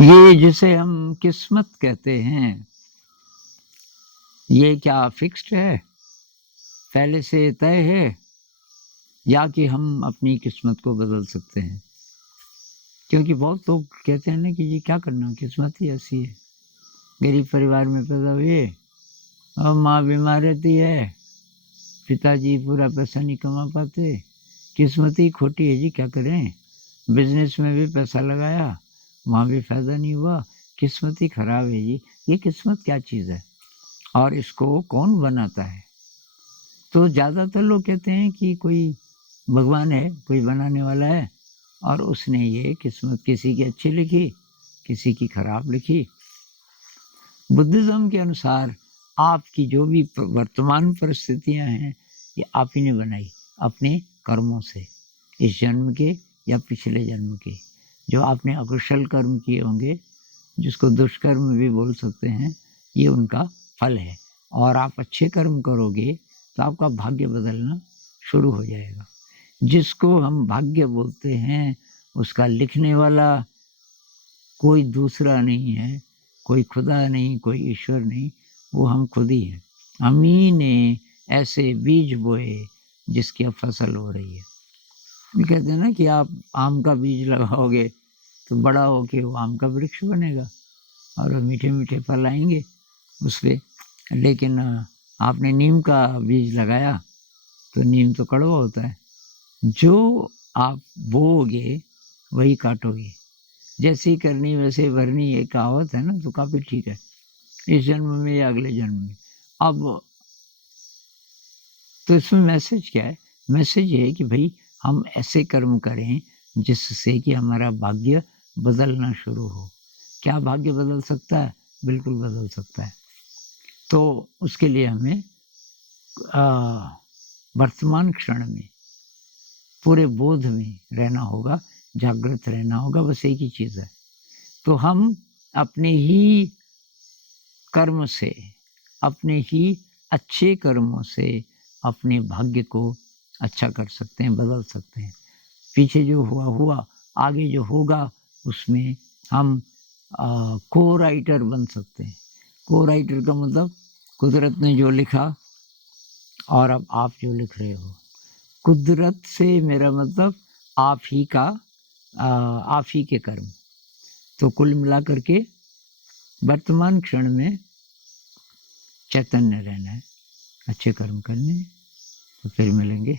ये जिसे हम किस्मत कहते हैं, ये क्या फिक्स्ड है, पहले से तय है, या कि हम अपनी किस्मत को बदल सकते हैं? क्योंकि बहुत लोग कहते हैं ना कि जी क्या करना, किस्मत ही ऐसी है। गरीब परिवार में पैदा हुए और माँ बीमार रहती है, पिताजी पूरा पैसा नहीं कमा पाते, किस्मत ही खोटी है जी, क्या करें? बिज़नेस में भी पैसा लगाया, वहाँ भी फ़ायदा नहीं हुआ, किस्मत ही खराब है जी। ये किस्मत क्या चीज़ है और इसको कौन बनाता है? तो ज़्यादातर लोग कहते हैं कि कोई भगवान है, कोई बनाने वाला है और उसने ये किस्मत किसी की अच्छी लिखी, किसी की खराब लिखी। बुद्धिज़्म के अनुसार आपकी जो भी वर्तमान परिस्थितियाँ हैं, ये आप ही ने बनाई अपने कर्मों से, इस जन्म के या पिछले जन्म के। जो आपने अकुशल कर्म किए होंगे, जिसको दुष्कर्म भी बोल सकते हैं, ये उनका फल है। और आप अच्छे कर्म करोगे तो आपका भाग्य बदलना शुरू हो जाएगा। जिसको हम भाग्य बोलते हैं, उसका लिखने वाला कोई दूसरा नहीं है, कोई खुदा नहीं, कोई ईश्वर नहीं, वो हम खुद ही हैं। हम ही ने ऐसे बीज बोए जिसकी अब फसल हो रही है। ये कहते हैं ना कि आप आम का बीज लगाओगे तो बड़ा होके वो आम का वृक्ष बनेगा और वो मीठे-मीठे फल आएँगे उसपे। लेकिन आपने नीम का बीज लगाया तो नीम तो कड़वा होता है। जो आप बोओगे वही काटोगे। जैसी करनी वैसे भरनी, ये कहावत है ना, तो काफ़ी ठीक है, इस जन्म में या अगले जन्म में। अब तो इसमें मैसेज क्या है? मैसेज ये है कि भई हम ऐसे कर्म करें जिससे कि हमारा भाग्य बदलना शुरू हो। क्या भाग्य बदल सकता है? बिल्कुल बदल सकता है। तो उसके लिए हमें अ, वर्तमान क्षण में, पूरे बोध में रहना होगा, जागृत रहना होगा, बस एक ही चीज़ है। तो हम अपने ही कर्म से, अपने ही अच्छे कर्मों से अपने भाग्य को अच्छा कर सकते हैं, बदल सकते हैं। पीछे जो हुआ, हुआ, आगे जो होगा उसमें हम को-राइटर बन सकते हैं। को-राइटर का मतलब कुदरत ने जो लिखा और अब आप जो लिख रहे हो। कुदरत से मेरा मतलब आप ही का आप ही के कर्म। तो कुल मिलाकर के वर्तमान क्षण में चैतन्य रहना है, अच्छे कर्म करने हैं। तो फिर मिलेंगे।